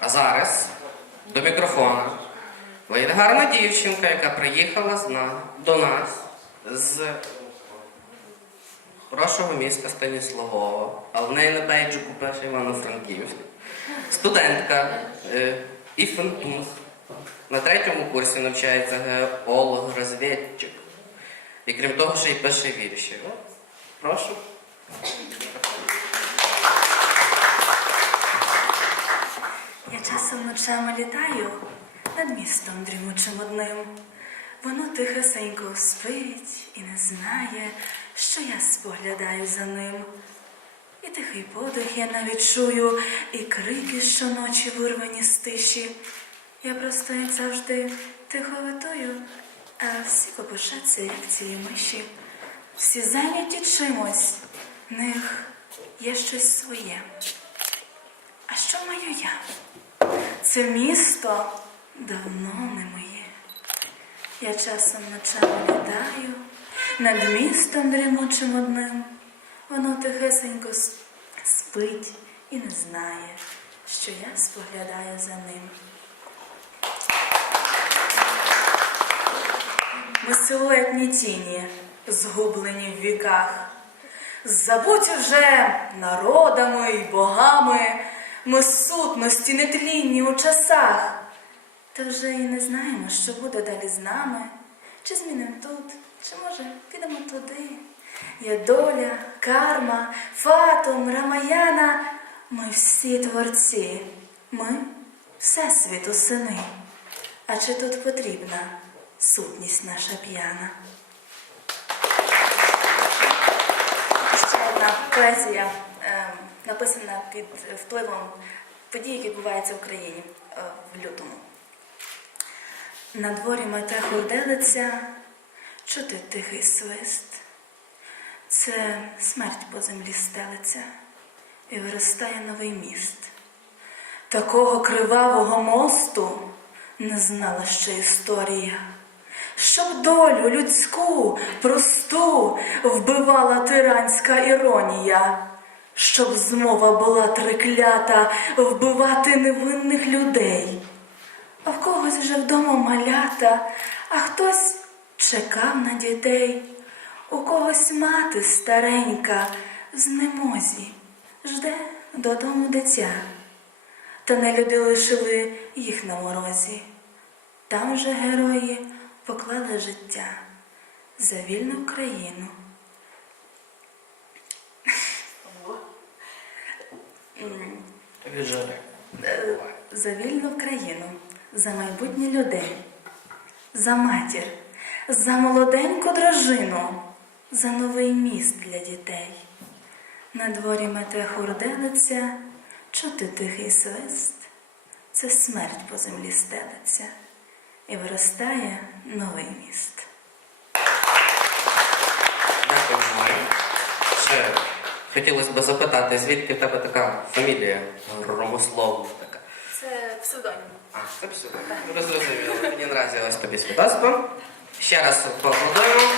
А зараз до мікрофона вийде гарна дівчинка, яка приїхала до нас з хорошого міста Станіславова, а в неї на бейджику пише Івано-Франківськ. Студентка е, Іфентунг. На третьому курсі навчається геолог-розвідчик. І крім того, ще й пише вірші. Прошу. Я ночами літаю над містом дрімучим одним. Воно тихесенько спить і не знає, що я споглядаю за ним. І тихий подих я навіть чую, і крики щоночі вирвані з тиші. Я просто, як завжди, тихо витую, а всі копошаться, як ці миші. Всі зайняті чимось, в них є щось своє. А що маю я? Це місто давно не моє. Я часом ночами літаю над містом дрімучим одним. Воно тихесенько спить і не знає, що я споглядаю за ним. Безсилуетні тіні, згублені в віках. Забуті вже народами й богами, ми сутності нетлінні у часах. Та вже і не знаємо, що буде далі з нами. Чи змінимо тут, чи може підемо туди. Є доля, карма, фатум, рамаяна. Ми всі творці, ми всесвіту сини. А чи тут потрібна сутність наша п'яна? Ще одна поезія, написана під впливом подій, які відбуваються в Україні е, в лютому. На дворі мете хурделиця, чути тихий свист. Це смерть по землі стелиться і виростає новий міст. Такого кривавого мосту не знала ще історія. Щоб долю людську, просту вбивала тиранська іронія, щоб змова була триклята вбивати невинних людей. А в когось вже вдома малята, а хтось чекав на дітей, у когось мати старенька в знемозі, жде додому дитя. Та не люди лишили їх на морозі. Там же герої поклали життя за вільну країну. М, Тобі жаль. е, За вільну країну, за майбутнє людей, за матір, за молоденьку дружину, за новий міст для дітей. На дворі мете хурделиця, чути тихий свист, це смерть по землі стелиться, і виростає новий міст. Хотілося б запитати, звідки в тебе така фамілія громословна така? Це псевдонім. А, це псевдонім. Ви. Мені наразі ось тобі свідоцтво. Ще раз поаплодуємо.